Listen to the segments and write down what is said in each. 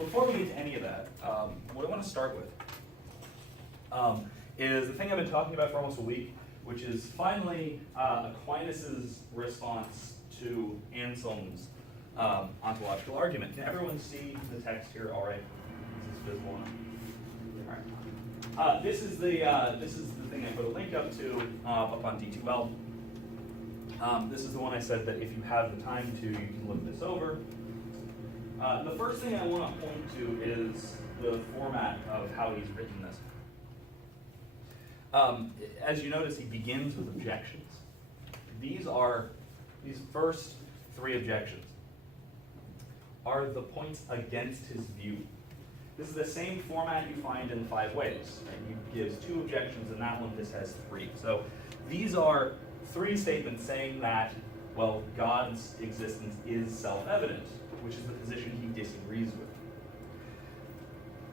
Before we get to any of that, what I want to start with is the thing I've been talking about for almost a week, which is finally Aquinas' response to Anselm's ontological argument. Can everyone see the text here all right? Is this visible enough? All right. This is the thing I put a link up to up on D2L. This is the one I said that if you have the time to, you can look this over. The first thing I want to point to is the format of how he's written this. As you notice, he begins with objections. These first three objections are the points against his view. This is the same format you find in 5 ways. Right? He gives 2 objections, and that one, this has 3. So these are 3 statements saying that, well, God's existence is self-evident, which is the position he disagrees with.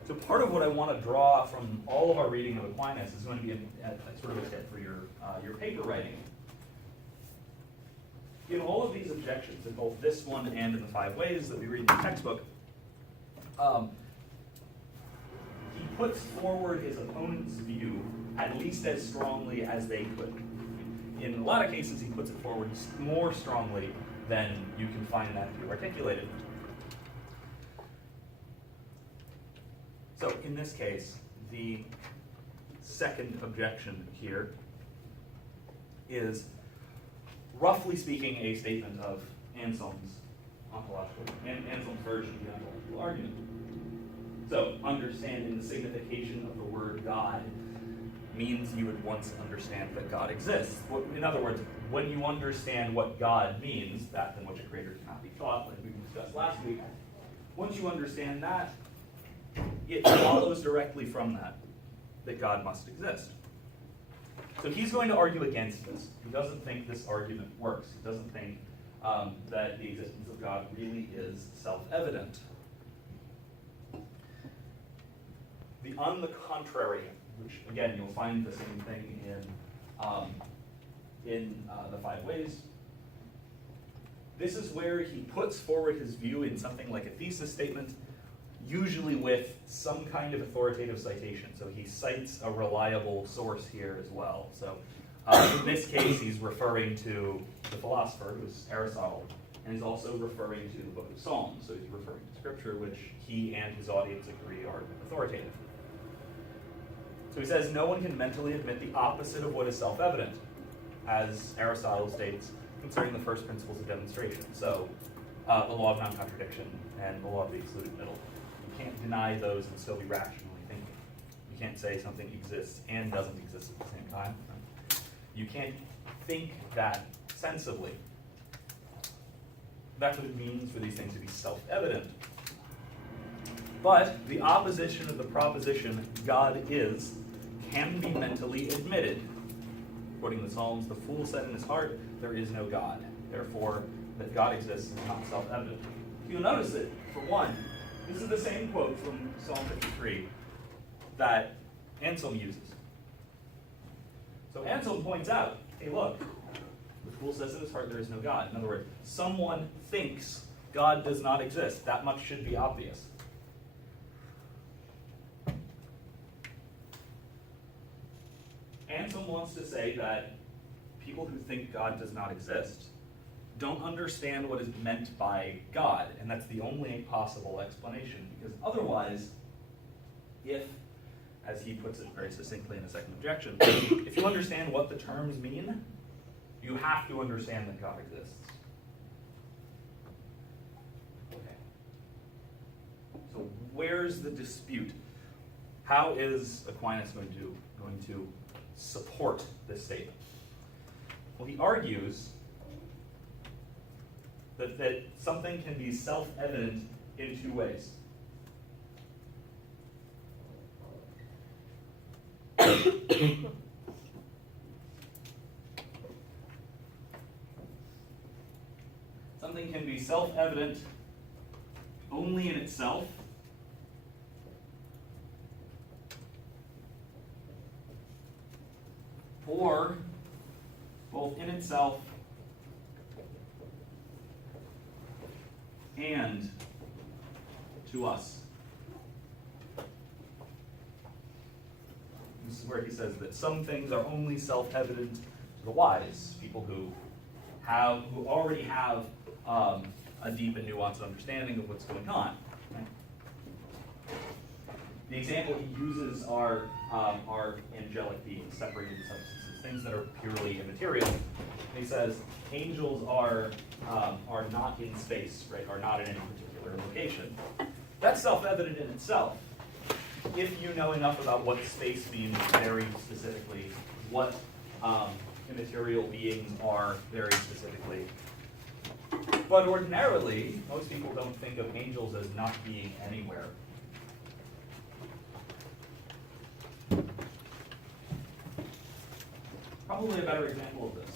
So part of what I want to draw from all of our reading of Aquinas is going to be a sort of a tip for your paper writing. In all of these objections, in both this one and in the 5 ways that we read in the textbook, he puts forward his opponent's view at least as strongly as they could. In a lot of cases, he puts it forward more strongly than you can find that view articulated. So in this case, the second objection here is, roughly speaking, a statement of Anselm's version of the ontological argument. So understanding the signification of the word God means you would once understand that God exists. In other words, when you understand what God means, that than which a creator cannot be taught, like we discussed last week, once you understand that, it follows directly from that God must exist. So he's going to argue against this. He doesn't think this argument works. He doesn't think that the existence of God really is self-evident. On the contrary, which again you'll find the same thing in the 5 ways. This is where he puts forward his view in something like a thesis statement, usually with some kind of authoritative citation. So he cites a reliable source here as well. So in this case, he's referring to the philosopher, who's Aristotle, and he's also referring to the book of Psalms. So he's referring to scripture, which he and his audience agree are authoritative. So he says, no one can mentally admit the opposite of what is self-evident, as Aristotle states concerning the first principles of demonstration. So the law of non-contradiction and the law of the excluded middle. You can't deny those and still be rationally thinking. You can't say something exists and doesn't exist at the same time. You can't think that sensibly. That's what it means for these things to be self-evident. But the opposition of the proposition, God is, can be mentally admitted. Quoting the Psalms, the fool said in his heart, there is no God. Therefore, that God exists is not self-evident. You'll notice that, for one, this is the same quote from Psalm 53 that Anselm uses. So Anselm points out, hey look, the fool says in his heart there is no God. In other words, someone thinks God does not exist. That much should be obvious. Anselm wants to say that people who think God does not exist don't understand what is meant by God, and that's the only possible explanation, because otherwise, if, as he puts it very succinctly in the second objection, if you understand what the terms mean, you have to understand that God exists. Okay. So where's the dispute? How is Aquinas going to support this statement? Well, he argues that something can be self-evident in 2 ways. Something can be self-evident only in itself, or both in itself and to us. This is where he says that some things are only self-evident to the wise, people who already have a deep and nuanced understanding of what's going on. The example he uses are angelic beings, separated substances, things that are purely immaterial. He says angels are not in space, right? Are not in any particular location. That's self-evident in itself. If you know enough about what space means very specifically, what immaterial beings are very specifically. But ordinarily, most people don't think of angels as not being anywhere. Probably a better example of this.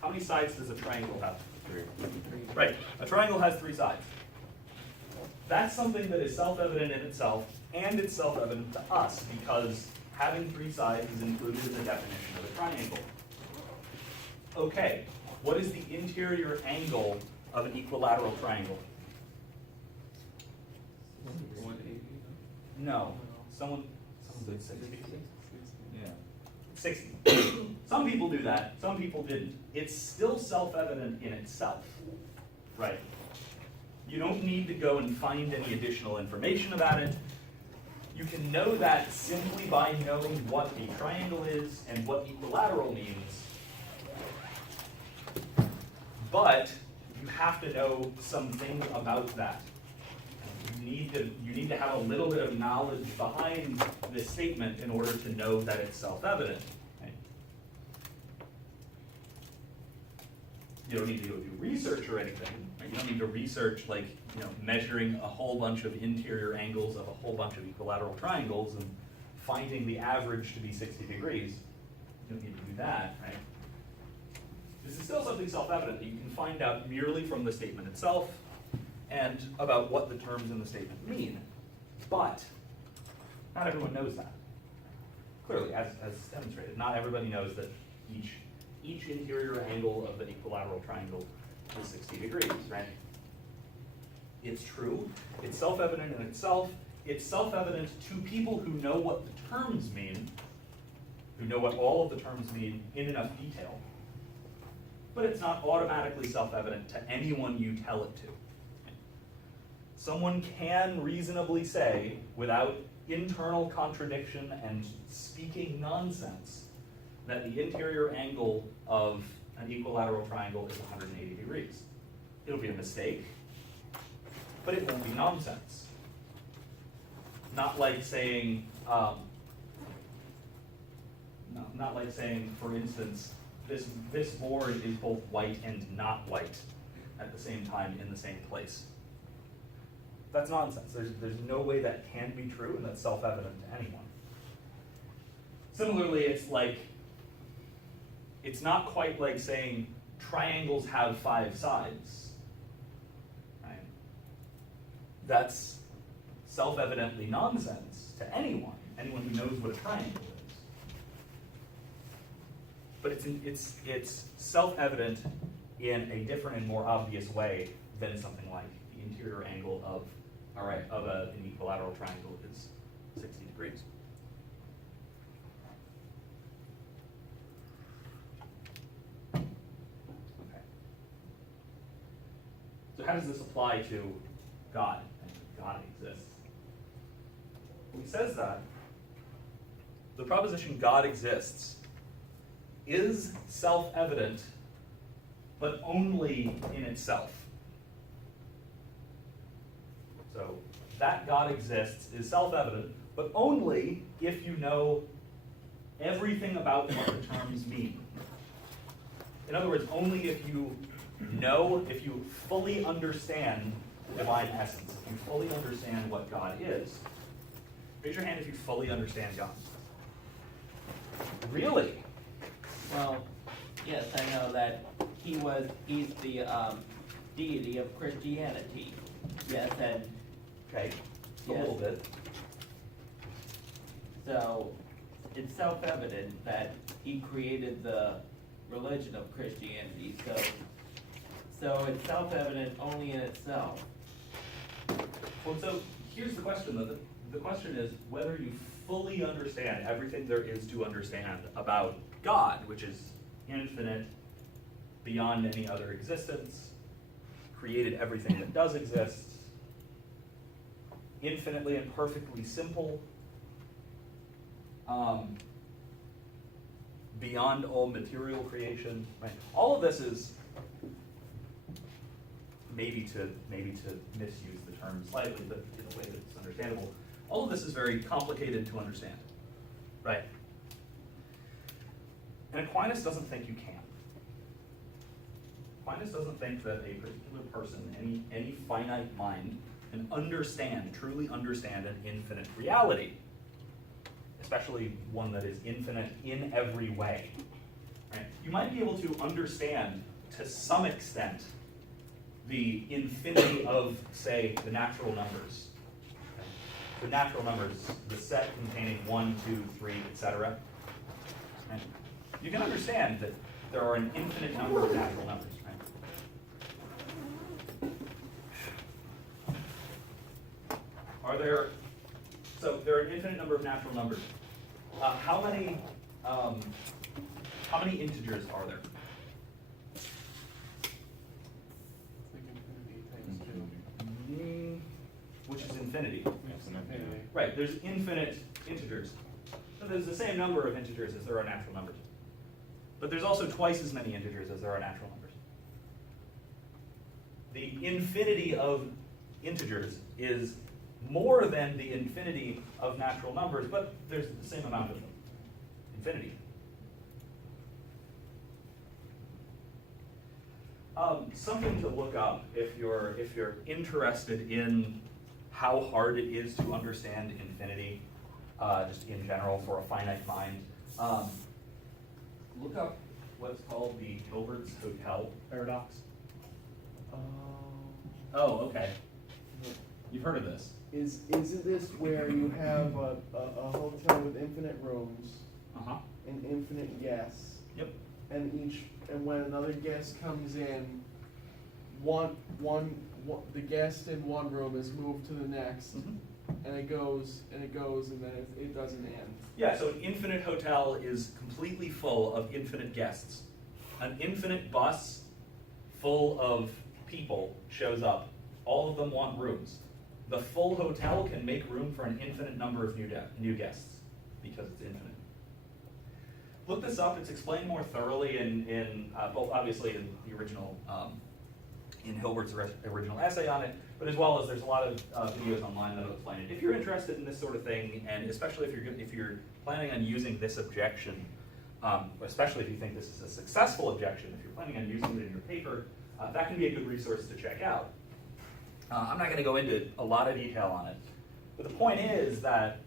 How many sides does a triangle have? 3. Right. A triangle has 3 sides. That's something that is self-evident in itself, and it's self-evident to us because having 3 sides is included in the definition of a triangle. Okay, what is the interior angle of an equilateral triangle? 180? No. Someone said 60. Yeah. 60. Some people do that, some people didn't. It's still self-evident in itself, right? You don't need to go and find any additional information about it. You can know that simply by knowing what a triangle is and what equilateral means. But you have to know some things about that. You need to have a little bit of knowledge behind this statement in order to know that it's self-evident. Right? You don't need to go do research or anything. Right? You don't need to research measuring a whole bunch of interior angles of a whole bunch of equilateral triangles and finding the average to be 60 degrees. You don't need to do that, right? This is still something self-evident that you can find out merely from the statement itself and about what the terms in the statement mean. But not everyone knows that. Clearly, as demonstrated, not everybody knows that each interior angle of the equilateral triangle is 60 degrees, right? It's true. It's self-evident in itself. It's self-evident to people who know what the terms mean, who know what all of the terms mean in enough detail. But it's not automatically self-evident to anyone you tell it to. Someone can reasonably say, without internal contradiction and speaking nonsense, that the interior angle of an equilateral triangle is 180 degrees. It'll be a mistake, but it won't be nonsense. Not like saying, for instance, this board is both white and not white at the same time in the same place. That's nonsense. There's no way that can be true, and that's self-evident to anyone. Similarly, it's not quite like saying triangles have 5 sides. Right? That's self-evidently nonsense to anyone who knows what a triangle is. But it's self-evident in a different and more obvious way than something like the interior angle of an equilateral triangle is 60 degrees. Okay. So how does this apply to God and God exists? Well, he says that the proposition God exists is self-evident, but only in itself. So that God exists is self-evident, but only if you know everything about what the terms mean. In other words, only if you fully understand the divine essence, if you fully understand what God is. Raise your hand if you fully understand God. Really? Well, yes, I know that he's the deity of Christianity. Yes, and Okay, a yes. little bit. So it's self-evident that he created the religion of Christianity. So it's self-evident only in itself. Well, so here's the question, though. the question is whether you fully understand everything there is to understand about God, which is infinite, beyond any other existence, created everything that does exist, infinitely and perfectly simple, beyond all material creation. Right? All of this is maybe to misuse the term slightly, but in a way that's understandable. All of this is very complicated to understand, right? And Aquinas doesn't think you can. Aquinas doesn't think that a particular person, any finite mind, can truly understand an infinite reality, especially one that is infinite in every way. Right? You might be able to understand, to some extent, the infinity of, say, the natural numbers. The natural numbers, the set containing 1, 2, 3, etc. And you can understand that there are an infinite number of natural numbers. Right? So there are an infinite number of natural numbers. How many integers are there? Which is infinity. Right, there's infinite integers. So there's the same number of integers as there are natural numbers. But there's also twice as many integers as there are natural numbers. The infinity of integers is more than the infinity of natural numbers, but there's the same amount of them. Infinity. Something to look up if you're interested in how hard it is to understand infinity, just in general for a finite mind. Look up what's called the Hilbert's Hotel paradox. Oh, okay. You've heard of this. Is it this where you have a hotel with infinite rooms and infinite guests? Yep. And when another guest comes in, the guest in one room is moved to the next, and it goes, and then it doesn't end. Yeah, so an infinite hotel is completely full of infinite guests. An infinite bus full of people shows up. All of them want rooms. The full hotel can make room for an infinite number of new guests because it's infinite. Look this up. It's explained more thoroughly in both obviously in the original, in Hilbert's original essay on it, but as well as there's a lot of videos online that will explain it. If you're interested in this sort of thing, and especially if you're planning on using this objection, especially if you think this is a successful objection, if you're planning on using it in your paper, that can be a good resource to check out. I'm not going to go into a lot of detail on it, but the point is that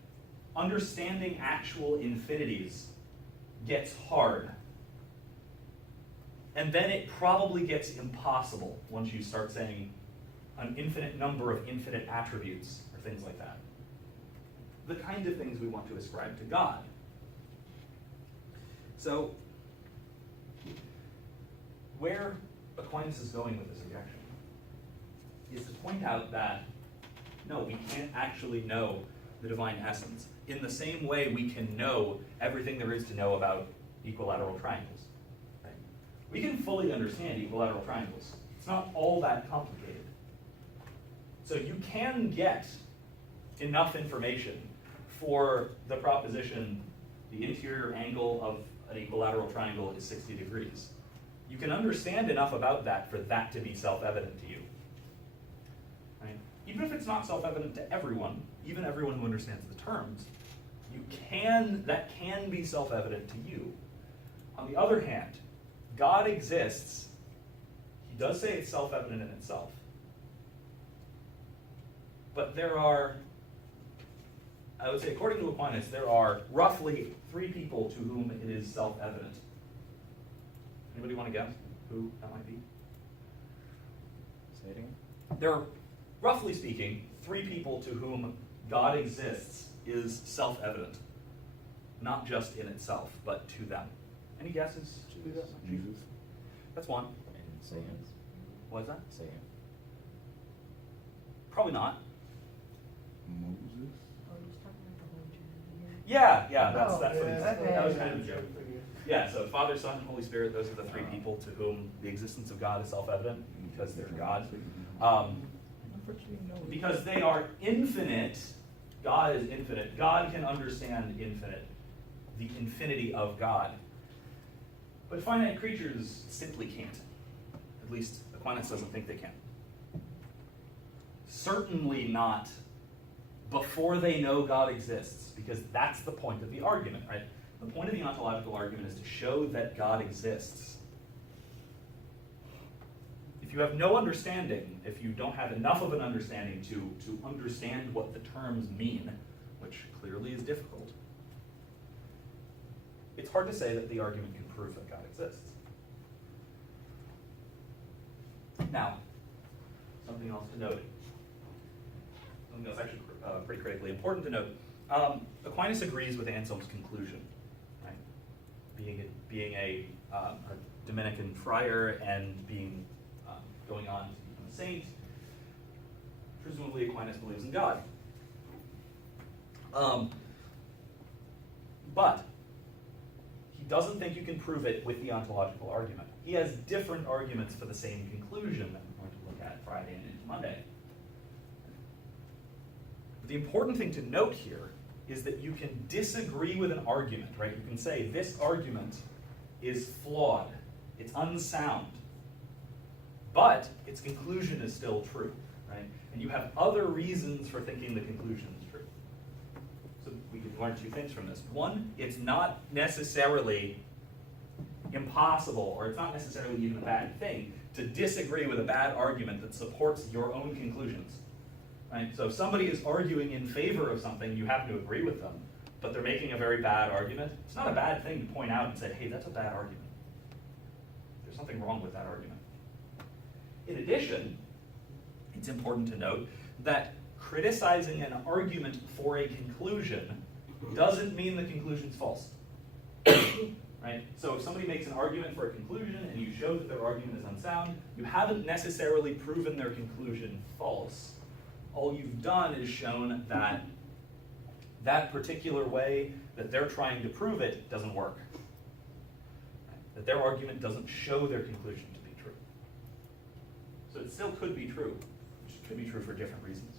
understanding actual infinities gets hard. And then it probably gets impossible once you start saying an infinite number of infinite attributes or things like that. The kind of things we want to ascribe to God. So, where Aquinas is going with this objection is to point out that, no, we can't actually know the divine essence. In the same way we can know everything there is to know about equilateral triangles. Right? We can fully understand equilateral triangles. It's not all that complicated. So you can get enough information for the proposition the interior angle of an equilateral triangle is 60 degrees. You can understand enough about that for that to be self-evident to you. Right? Even if it's not self-evident to everyone, even everyone who understands the terms, that can be self-evident to you. On the other hand, God exists. He does say it's self-evident in itself. But there are, I would say according to Aquinas, there are roughly 3 people to whom it is self-evident. Anybody want to guess who that might be? Say it again. There are, roughly speaking, 3 people to whom God exists is self-evident. Not just in itself, but to them. Any guesses? Jesus. That's one. And Sam. What is that? Sam. Probably not. Moses. Yeah, Oh, that's what he said. okay. That was kind of a joke. Yeah, so Father, Son, and Holy Spirit, those are the three people to whom the existence of God is self-evident, because they're God. Because they are infinite, God is infinite. God can understand infinite, the infinity of God. But finite creatures simply can't. At least Aquinas doesn't think they can. Certainly not before they know God exists, because that's the point of the argument, right? The point of the ontological argument is to show that God exists. If you have no understanding, if you don't have enough of an understanding to understand what the terms mean, which clearly is difficult, it's hard to say that the argument can prove that God exists. Now, something else to note. Something that's actually pretty critically important to note. Aquinas agrees with Anselm's conclusion. Being a Dominican friar and going on to become a saint, presumably Aquinas believes in God. But he doesn't think you can prove it with the ontological argument. He has different arguments for the same conclusion that we're going to look at Friday and into Monday. The important thing to note here is that you can disagree with an argument, right? You can say, this argument is flawed, it's unsound, but its conclusion is still true, right? And you have other reasons for thinking the conclusion is true. So we can learn two things from this. One, it's not necessarily impossible, or it's not necessarily even a bad thing, to disagree with a bad argument that supports your own conclusions. Right? So if somebody is arguing in favor of something, you happen to agree with them, but they're making a very bad argument, it's not a bad thing to point out and say, hey, that's a bad argument. There's something wrong with that argument. In addition, it's important to note that criticizing an argument for a conclusion doesn't mean the conclusion's false. Right? So if somebody makes an argument for a conclusion and you show that their argument is unsound, you haven't necessarily proven their conclusion false. All you've done is shown that that particular way that they're trying to prove it doesn't work. Right? That their argument doesn't show their conclusion to be true. So it still could be true. It could be true for different reasons.